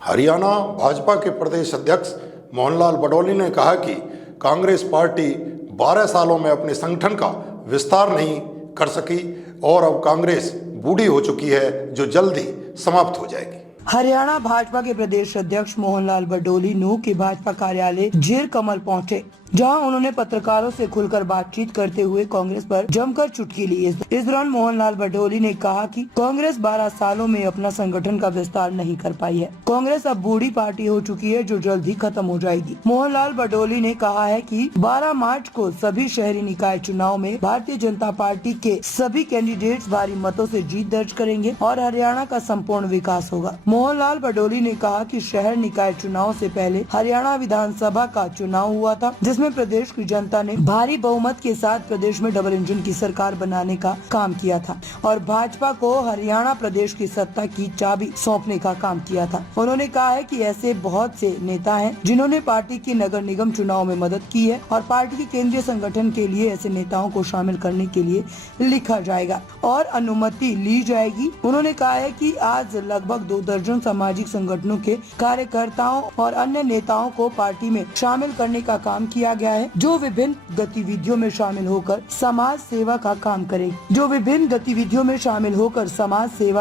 हरियाणा भाजपा के प्रदेश अध्यक्ष मोहनलाल बडोली ने कहा कि कांग्रेस पार्टी 12 सालों में अपने संगठन का विस्तार नहीं कर सकी और अब कांग्रेस बूढ़ी हो चुकी है, जो जल्द ही समाप्त हो जाएगी। हरियाणा भाजपा के प्रदेश अध्यक्ष मोहनलाल बडोली नूह के भाजपा कार्यालय जेर कमल पहुंचे, जहां उन्होंने पत्रकारों से खुलकर बातचीत करते हुए कांग्रेस पर जमकर चुटकी ली। इस दौरान मोहनलाल बडोली ने कहा कि कांग्रेस 12 सालों में अपना संगठन का विस्तार नहीं कर पाई है। कांग्रेस अब बूढ़ी पार्टी हो चुकी है, जो जल्द ही खत्म हो जाएगी। मोहनलाल बडोली ने कहा है कि 12 मार्च को सभी शहरी निकाय चुनाव में भारतीय जनता पार्टी के सभी कैंडिडेट्स भारी मतों से जीत दर्ज करेंगे और हरियाणा का संपूर्ण विकास होगा। मोहनलाल बडोली ने कहा कि शहर निकाय चुनाव से पहले हरियाणा विधानसभा का चुनाव हुआ था, जिसमें प्रदेश की जनता ने भारी बहुमत के साथ प्रदेश में डबल इंजन की सरकार बनाने का काम किया था और भाजपा को हरियाणा प्रदेश की सत्ता की चाबी सौंपने का काम किया था। उन्होंने कहा है कि ऐसे बहुत से नेता हैं जिन्होंने पार्टी की नगर निगम चुनाव में मदद की है और पार्टी के केंद्रीय संगठन के लिए ऐसे नेताओं को शामिल करने के लिए लिखा जाएगा और अनुमति ली जाएगी। उन्होंने कहा है कि आज लगभग 2 दर्जन सामाजिक संगठनों के कार्यकर्ताओं और अन्य नेताओं को पार्टी में शामिल करने का काम किया गया है, जो विभिन्न गतिविधियों में शामिल होकर समाज सेवा का काम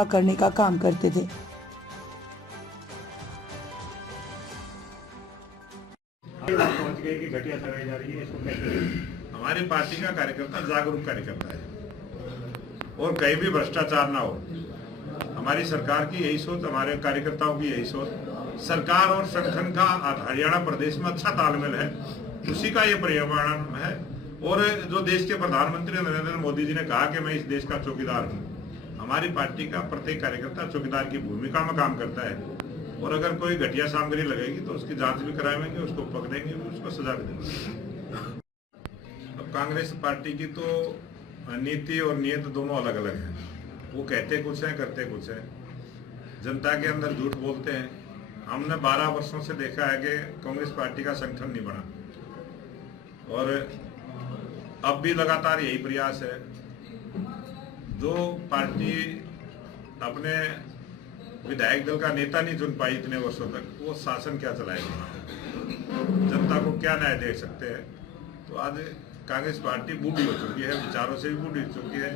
करने का काम करते थे। हमारी पार्टी का कार्यकर्ता जागरूक कार्यकर्ता है और कहीं भी भ्रष्टाचार ना हो। हमारी सरकार की यही सोच, हमारे कार्यकर्ताओं की यही सोच। सरकार और संगठन का हरियाणा प्रदेश में अच्छा तालमेल है, उसी का ये परिणाम है। और जो देश के प्रधानमंत्री नरेंद्र मोदी जी ने कहा कि मैं इस देश का चौकीदार हूँ, हमारी पार्टी का प्रत्येक कार्यकर्ता चौकीदार की भूमिका में काम करता है। और अगर कोई घटिया सामग्री लगेगी तो उसकी जांच भी कराएंगे, उसको पकड़ेंगे, उसको सजा भी देंगे। अब कांग्रेस पार्टी की तो नीति और नियत दोनों अलग अलग हैं। वो कहते कुछ है, करते कुछ है। जनता के अंदर झूठ बोलते हैं। हमने 12 वर्षों से देखा है कि कांग्रेस पार्टी का संगठन नहीं बना और अब भी लगातार यही प्रयास है। जो पार्टी अपने विधायक दल का नेता नहीं चुन पाई इतने वर्षों तक, वो शासन क्या चलाएगी, जनता को क्या न्याय दे सकते हैं। तो आज कांग्रेस पार्टी बूढ़ी हो चुकी है, विचारों से भी बूढ़ी हो चुकी है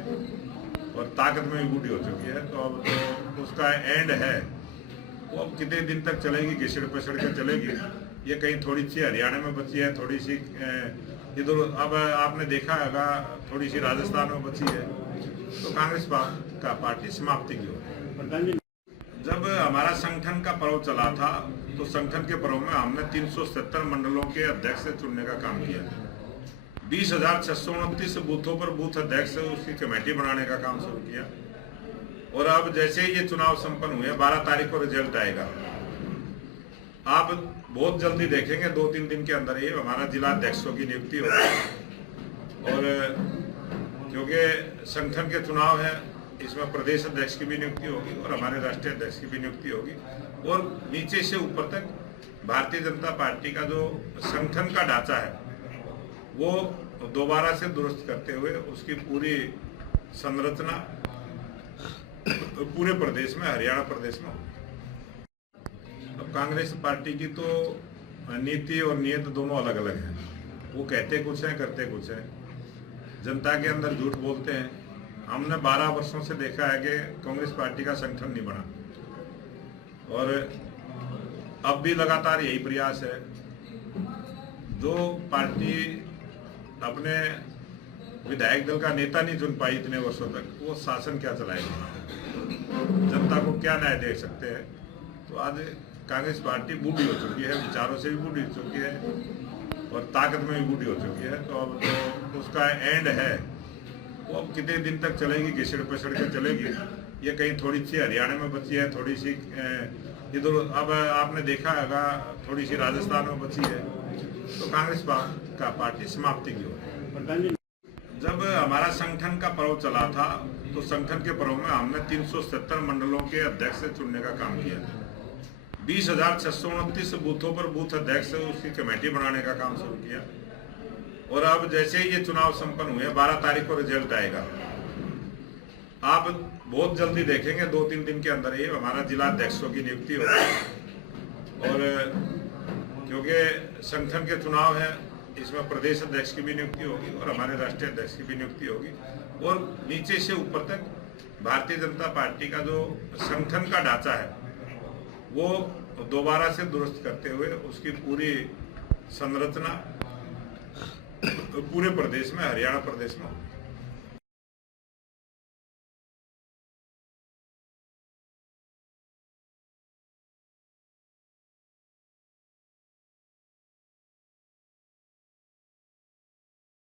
और ताकत में भी बूढ़ी हो चुकी है। तो अब तो उसका एंड है, वो अब कितने दिन तक चलेगी, घिसड़ पिसड़ के चलेगी। ये कहीं थोड़ी सी हरियाणा में बची है, थोड़ी सी इधर, अब आपने देखा होगा थोड़ी सी राजस्थान में बची है। तो कांग्रेस का पार्टी समाप्ति की हो। जब हमारा संगठन का पर्व चला था तो संगठन के पर्व में हमने 370 मंडलों के अध्यक्ष चुनने का काम किया। 20,629 बूथों पर बूथ अध्यक्ष उसकी कमेटी बनाने का काम शुरू किया। और अब जैसे ही ये चुनाव संपन्न हुए, 12 तारीख को रिजल्ट आएगा। आप बहुत जल्दी देखेंगे, 2-3 दिन के अंदर ही हमारा जिला अध्यक्षों की नियुक्ति होगी। और क्योंकि संगठन के चुनाव है, इसमें प्रदेश अध्यक्ष की भी नियुक्ति होगी और हमारे राष्ट्रीय अध्यक्ष की भी नियुक्ति होगी। और नीचे से ऊपर तक भारतीय जनता पार्टी का जो संगठन का ढांचा है वो दोबारा से दुरुस्त करते हुए उसकी पूरी संरचना पूरे प्रदेश में, हरियाणा प्रदेश में। अब कांग्रेस पार्टी की तो नीति और नियत दोनों अलग अलग हैं। वो कहते कुछ है, करते कुछ है। जनता के अंदर झूठ बोलते हैं। हमने 12 वर्षों से देखा है कि कांग्रेस पार्टी का संगठन नहीं बना और अब भी लगातार यही प्रयास है। जो पार्टी अपने विधायक दल का नेता नहीं चुन पाई इतने वर्षों तक, वो शासन क्या चलाएगी, जनता को क्या न्याय दे सकते हैं। तो आज कांग्रेस पार्टी बूढ़ी हो चुकी है, विचारों से भी बूढ़ी हो चुकी है और ताकत में भी बूढ़ी हो चुकी है। तो अब तो उसका एंड है, वो अब कितने दिन तक चलेगी, घिसड़ पिसड़ के चलेगी। ये कहीं थोड़ी सी हरियाणा में बची है, थोड़ी सी इधर, अब आपने देखा होगा थोड़ी सी राजस्थान में बची है। तो कांग्रेस का पार्टी समाप्ति की हो। जब हमारा संगठन का पर्व चला था तो संगठन के पर्व में हमने 370 मंडलों के अध्यक्ष चुनने का काम किया। 20,629 बूथों पर बूथ अध्यक्ष उसकी कमेटी बनाने का काम शुरू किया। और अब जैसे ही ये चुनाव संपन्न हुए, 12 तारीख को रिजल्ट आएगा। आप बहुत जल्दी देखेंगे, 2-3 दिन के अंदर ही हमारा जिला अध्यक्षों की नियुक्ति होगी और क्योंकि संगठन के चुनाव है, इसमें प्रदेश अध्यक्ष की भी नियुक्ति होगी और हमारे राष्ट्रीय अध्यक्ष की भी नियुक्ति होगी और नीचे से ऊपर तक भारतीय जनता पार्टी का जो संगठन का ढांचा है वो दोबारा से दुरुस्त करते हुए उसकी पूरी संरचना पूरे प्रदेश में, हरियाणा प्रदेश में